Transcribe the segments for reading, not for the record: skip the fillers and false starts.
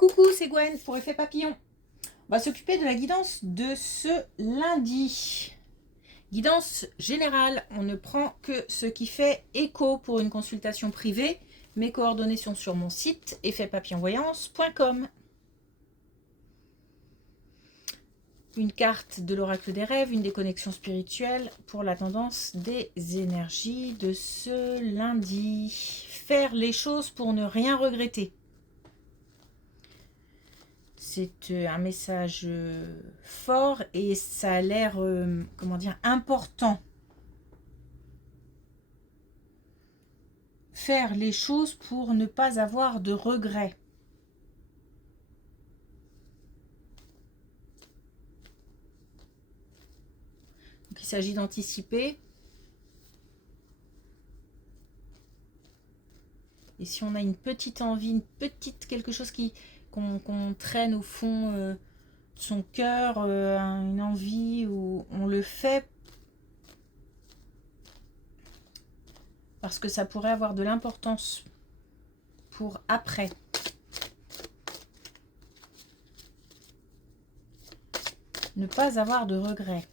Coucou, c'est Gwen pour Effet Papillon. On va s'occuper de la guidance de ce lundi. Guidance générale, on ne prend que ce qui fait écho pour une consultation privée. Mes coordonnées sont sur mon site effetpapillonvoyance.com. Une carte de l'oracle des rêves, une déconnexion spirituelle pour la tendance des énergies de ce lundi. Faire les choses pour ne rien regretter. C'est un message fort et ça a l'air, comment dire, important. Faire les choses pour ne pas avoir de regrets. Donc, il s'agit d'anticiper. Et si on a une petite envie, quelque chose qu'on traîne au fond de son cœur, une envie où on le fait parce que ça pourrait avoir de l'importance pour après. Ne pas avoir de regrets.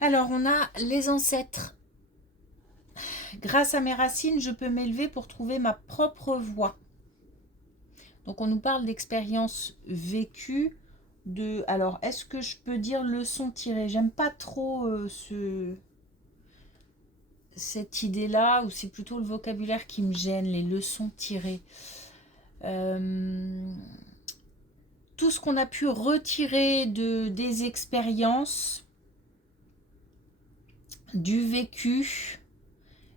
Alors, on a les ancêtres. Grâce à mes racines, je peux m'élever pour trouver ma propre voie. Donc, on nous parle d'expériences vécues. Alors, est-ce que je peux dire leçon tirée? J'aime pas trop cette idée-là, ou c'est plutôt le vocabulaire qui me gêne, les leçons tirées. Tout ce qu'on a pu retirer des expériences, du vécu,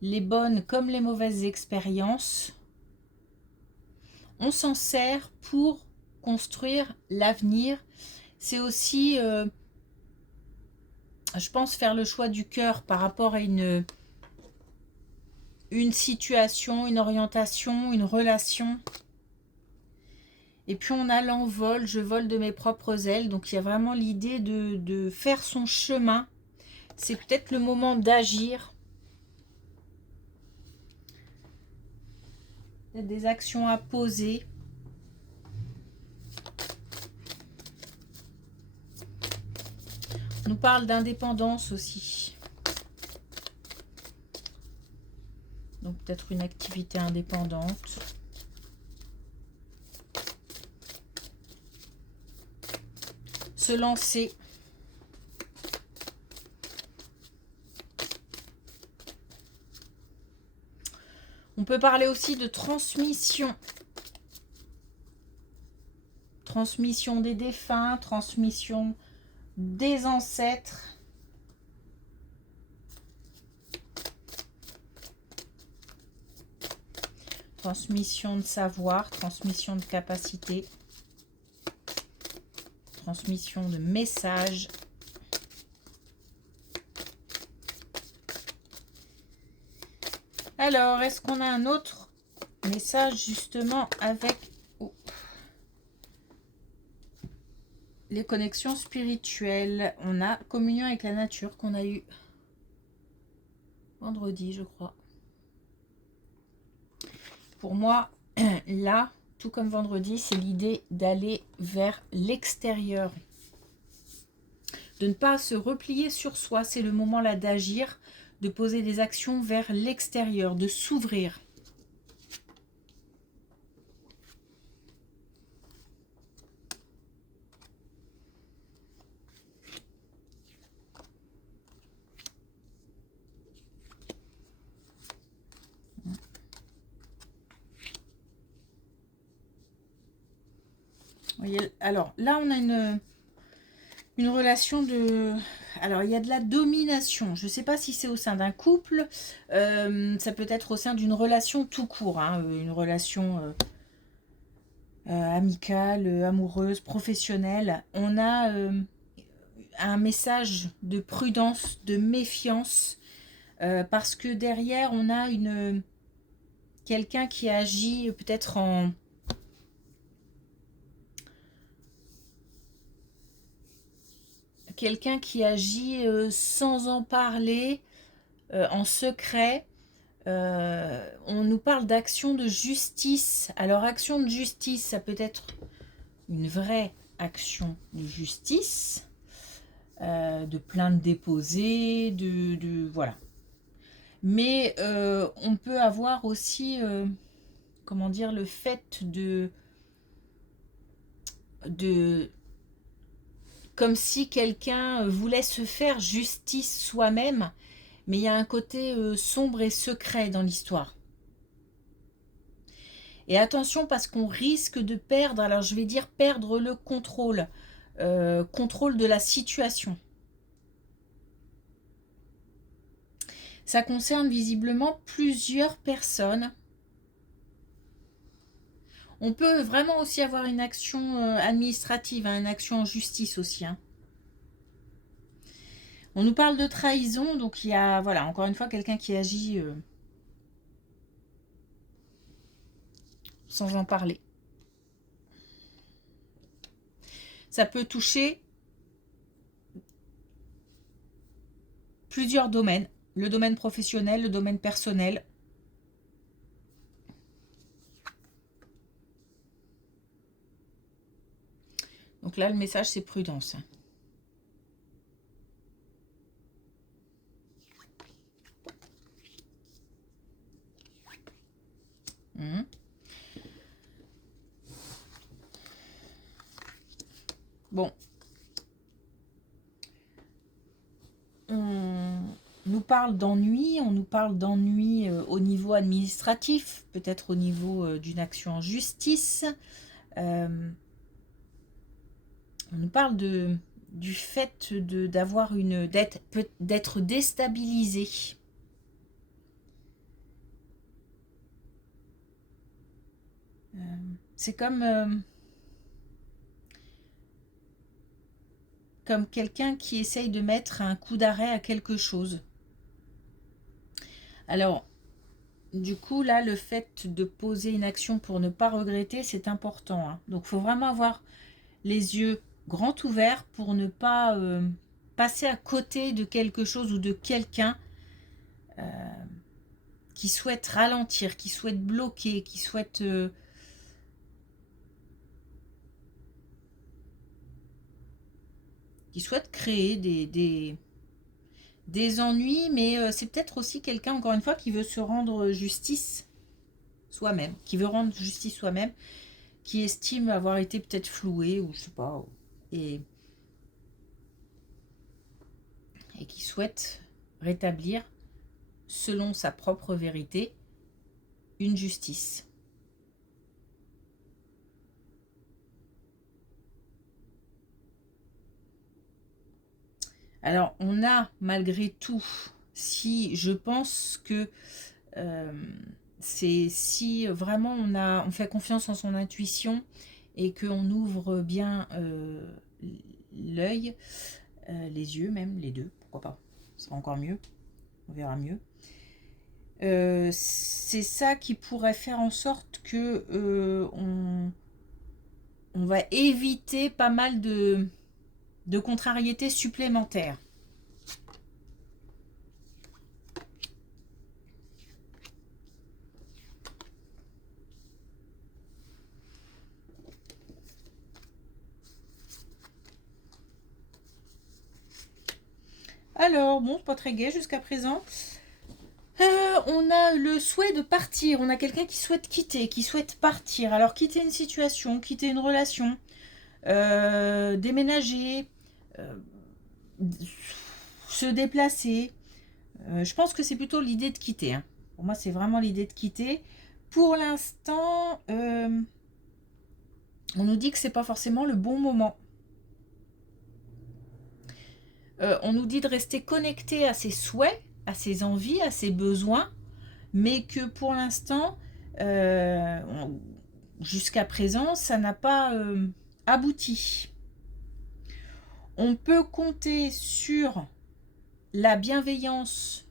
les bonnes comme les mauvaises expériences, on s'en sert pour construire l'avenir. C'est aussi, je pense, faire le choix du cœur par rapport à une situation, une orientation, une relation. Et puis on a l'envol, je vole de mes propres ailes. Donc il y a vraiment l'idée de faire son chemin. C'est peut-être le moment d'agir. Il y a des actions à poser. On nous parle d'indépendance aussi. Donc peut-être une activité indépendante. Se lancer. On peut parler aussi de transmission. Transmission des défunts, transmission des ancêtres. Transmission de savoir, transmission de capacité. Transmission de messages. Alors, est-ce qu'on a un autre message justement avec les connexions spirituelles? On a communion avec la nature qu'on a eu vendredi, je crois. Pour moi, là, tout comme vendredi, c'est l'idée d'aller vers l'extérieur. De ne pas se replier sur soi, c'est le moment là d'agir, de poser des actions vers l'extérieur, de s'ouvrir. Vous voyez, alors là, on a une relation de... Alors, il y a de la domination. Je ne sais pas si c'est au sein d'un couple. Ça peut être au sein d'une relation tout court. Hein, une relation amicale, amoureuse, professionnelle. On a un message de prudence, de méfiance. Parce que derrière, on a quelqu'un qui agit peut-être en... Quelqu'un qui agit sans en parler, en secret. On nous parle d'action de justice. Alors, action de justice, ça peut être une vraie action de justice, de plainte déposée, voilà. Mais on peut avoir aussi, comment dire, le fait de comme si quelqu'un voulait se faire justice soi-même, mais il y a un côté sombre et secret dans l'histoire. Et attention parce qu'on risque de perdre, alors je vais dire perdre le contrôle, contrôle de la situation. Ça concerne visiblement plusieurs personnes. On peut vraiment aussi avoir une action administrative, une action en justice aussi. On nous parle de trahison, donc il y a, voilà, encore une fois, quelqu'un qui agit sans en parler. Ça peut toucher plusieurs domaines. Le domaine professionnel, le domaine personnel. Donc là, le message, c'est prudence. Bon. On nous parle d'ennui, on nous parle d'ennui au niveau administratif, peut-être au niveau d'une action en justice. On nous parle du fait d'être déstabilisé. C'est comme quelqu'un qui essaye de mettre un coup d'arrêt à quelque chose. Alors, du coup, là, le fait de poser une action pour ne pas regretter, c'est important. Donc, il faut vraiment avoir les yeux grands ouverts pour ne pas passer à côté de quelque chose ou de quelqu'un qui souhaite ralentir, qui souhaite bloquer, qui souhaite créer des ennuis, mais c'est peut-être aussi quelqu'un, encore une fois, qui veut se rendre justice soi-même, qui veut rendre justice soi-même, qui estime avoir été peut-être floué, ou je sais pas, et qui souhaite rétablir, selon sa propre vérité, une justice. Alors, on a malgré tout, si je pense que c'est si vraiment on fait confiance en son intuition et qu'on ouvre bien l'œil, les yeux même, les deux, pourquoi pas, ce sera encore mieux, on verra mieux. C'est ça qui pourrait faire en sorte que on va éviter pas mal de contrariétés supplémentaires. Alors, bon, pas très gai jusqu'à présent. On a le souhait de partir. On a quelqu'un qui souhaite quitter, qui souhaite partir. Alors, quitter une situation, quitter une relation, déménager, se déplacer. Je pense que c'est plutôt l'idée de quitter. Pour moi, c'est vraiment l'idée de quitter. Pour l'instant, on nous dit que c'est pas forcément le bon moment. On nous dit de rester connecté à ses souhaits, à ses envies, à ses besoins, mais que pour l'instant, jusqu'à présent, ça n'a pas abouti. On peut compter sur la bienveillance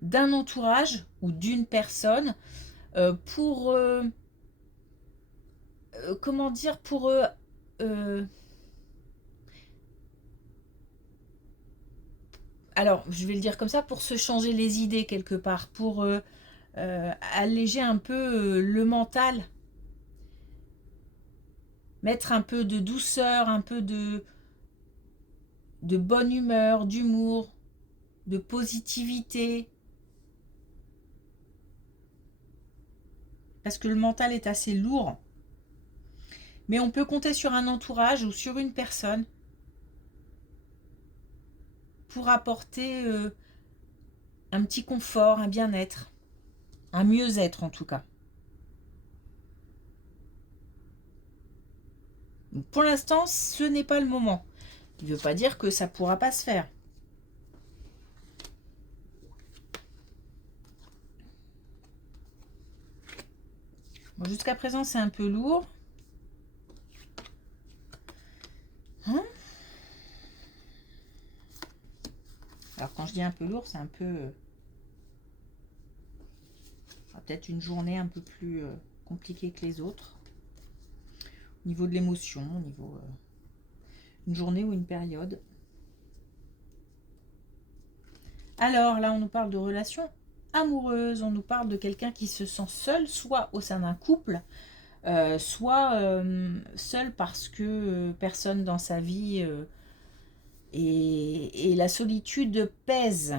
d'un entourage ou d'une personne pour comment dire, pour alors je vais le dire comme ça, pour se changer les idées quelque part, pour alléger un peu le mental, mettre un peu de douceur, un peu de bonne humeur, d'humour, de positivité, parce que le mental est assez lourd. Mais on peut compter sur un entourage ou sur une personne pour apporter un petit confort, un bien-être, un mieux-être en tout cas. Donc pour l'instant, ce n'est pas le moment. Il ne veut pas dire que ça ne pourra pas se faire. Bon, jusqu'à présent, c'est un peu lourd. Hein? Alors quand je dis un peu lourd, c'est un peu... peut-être une journée un peu plus compliquée que les autres. Au niveau de l'émotion, au niveau... une journée ou une période. Alors là, on nous parle de relations amoureuses, on nous parle de quelqu'un qui se sent seul, soit au sein d'un couple, soit seul parce que personne dans sa vie et la solitude pèse.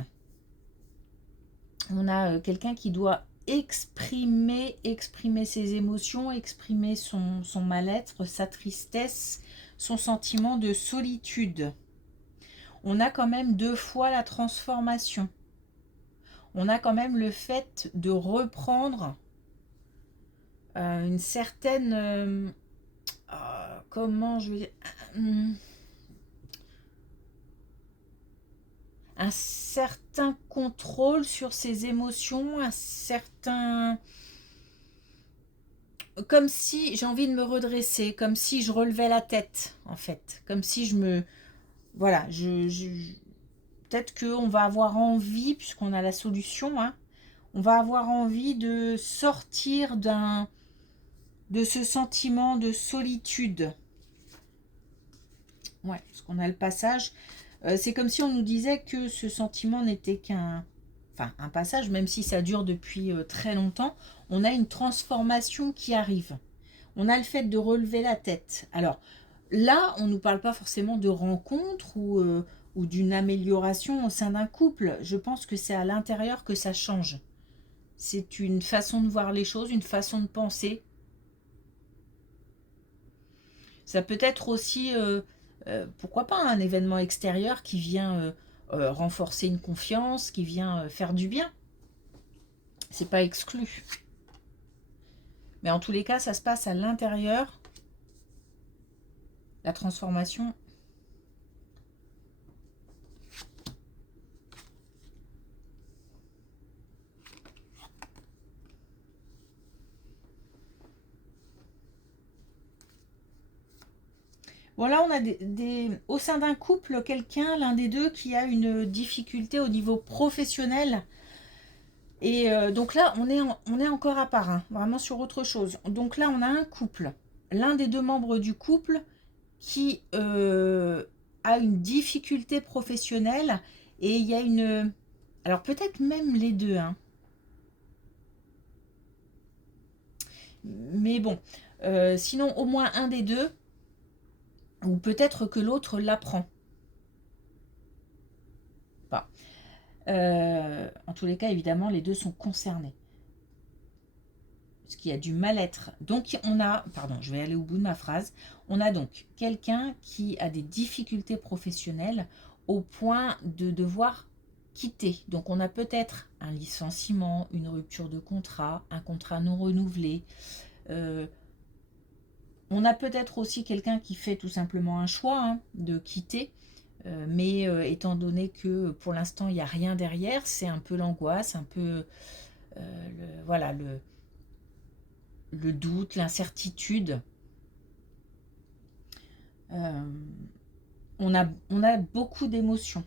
On a quelqu'un qui doit exprimer ses émotions, exprimer son mal-être, sa tristesse, son sentiment de solitude. On a quand même 2 fois la transformation. On a quand même le fait de reprendre une certaine... comment je vais dire... un certain contrôle sur ses émotions, un certain... Comme si j'ai envie de me redresser, comme si je relevais la tête, en fait. Comme si je me... Voilà, peut-être qu'on va avoir envie, puisqu'on a la solution, hein, on va avoir envie de sortir de ce sentiment de solitude. Ouais, parce qu'on a le passage. C'est comme si on nous disait que ce sentiment n'était qu'un... Enfin, un passage, même si ça dure depuis très longtemps, on a une transformation qui arrive. On a le fait de relever la tête. Alors, là, on ne nous parle pas forcément de rencontre ou d'une amélioration au sein d'un couple. Je pense que c'est à l'intérieur que ça change. C'est une façon de voir les choses, une façon de penser. Ça peut être aussi, pourquoi pas, un événement extérieur qui vient renforcer une confiance, qui vient faire du bien. C'est pas exclu. Mais en tous les cas, ça se passe à l'intérieur. La transformation. Voilà, on a au sein d'un couple, quelqu'un, l'un des deux, qui a une difficulté au niveau professionnel. Et donc là, on est encore à part, hein, vraiment sur autre chose. Donc là, on a un couple. L'un des 2 membres du couple qui a une difficulté professionnelle et il y a une... Alors peut-être même les deux, hein. Mais bon, sinon au moins un des deux, ou peut-être que l'autre l'apprend. Pas. En tous les cas, évidemment, les deux sont concernés. Parce qu'il y a du mal-être. Donc on a, pardon, je vais aller au bout de ma phrase, on a donc quelqu'un qui a des difficultés professionnelles au point de devoir quitter. Donc on a peut-être un licenciement, une rupture de contrat, un contrat non renouvelé. On a peut-être aussi quelqu'un qui fait tout simplement un choix, hein, de quitter. Mais étant donné que pour l'instant il n'y a rien derrière, c'est un peu l'angoisse, un peu voilà, le doute, l'incertitude. On a beaucoup d'émotions.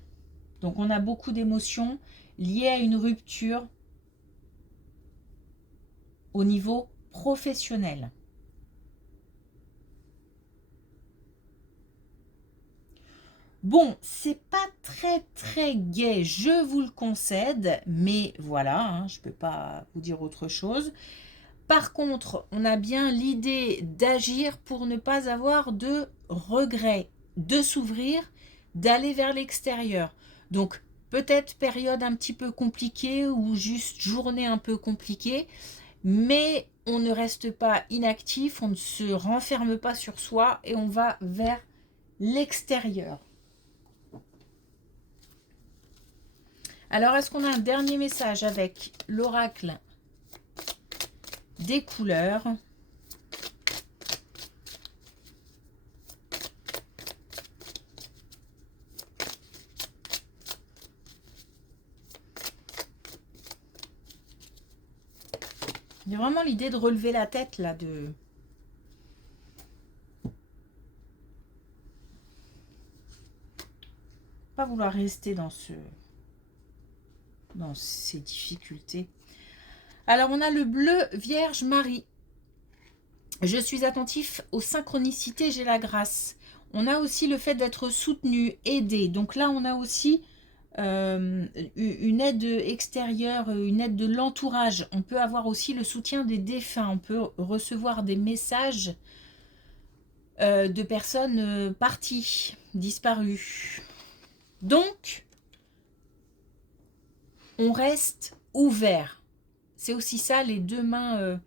Donc on a beaucoup d'émotions liées à une rupture au niveau professionnel. Bon, c'est pas très gai, je vous le concède, mais voilà, hein, je peux pas vous dire autre chose. Par contre, on a bien l'idée d'agir pour ne pas avoir de regrets, de s'ouvrir, d'aller vers l'extérieur. Donc, peut-être période un petit peu compliquée ou juste journée un peu compliquée, mais on ne reste pas inactif, on ne se renferme pas sur soi et on va vers l'extérieur. Alors, est-ce qu'on a un dernier message avec l'oracle des couleurs? Il y a vraiment l'idée de relever la tête, là, de... pas vouloir rester dans ces difficultés. Alors, on a le bleu Vierge Marie. Je suis attentif aux synchronicités, j'ai la grâce. On a aussi le fait d'être soutenu, aidé. Donc là, on a aussi une aide extérieure, une aide de l'entourage. On peut avoir aussi le soutien des défunts. On peut recevoir des messages de personnes parties, disparues. Donc, on reste ouvert. C'est aussi ça, les deux mains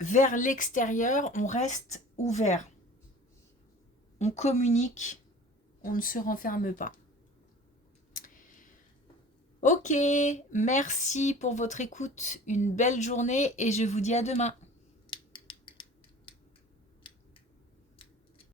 vers l'extérieur, on reste ouvert. On communique, on ne se renferme pas. Ok, merci pour votre écoute, une belle journée et je vous dis à demain.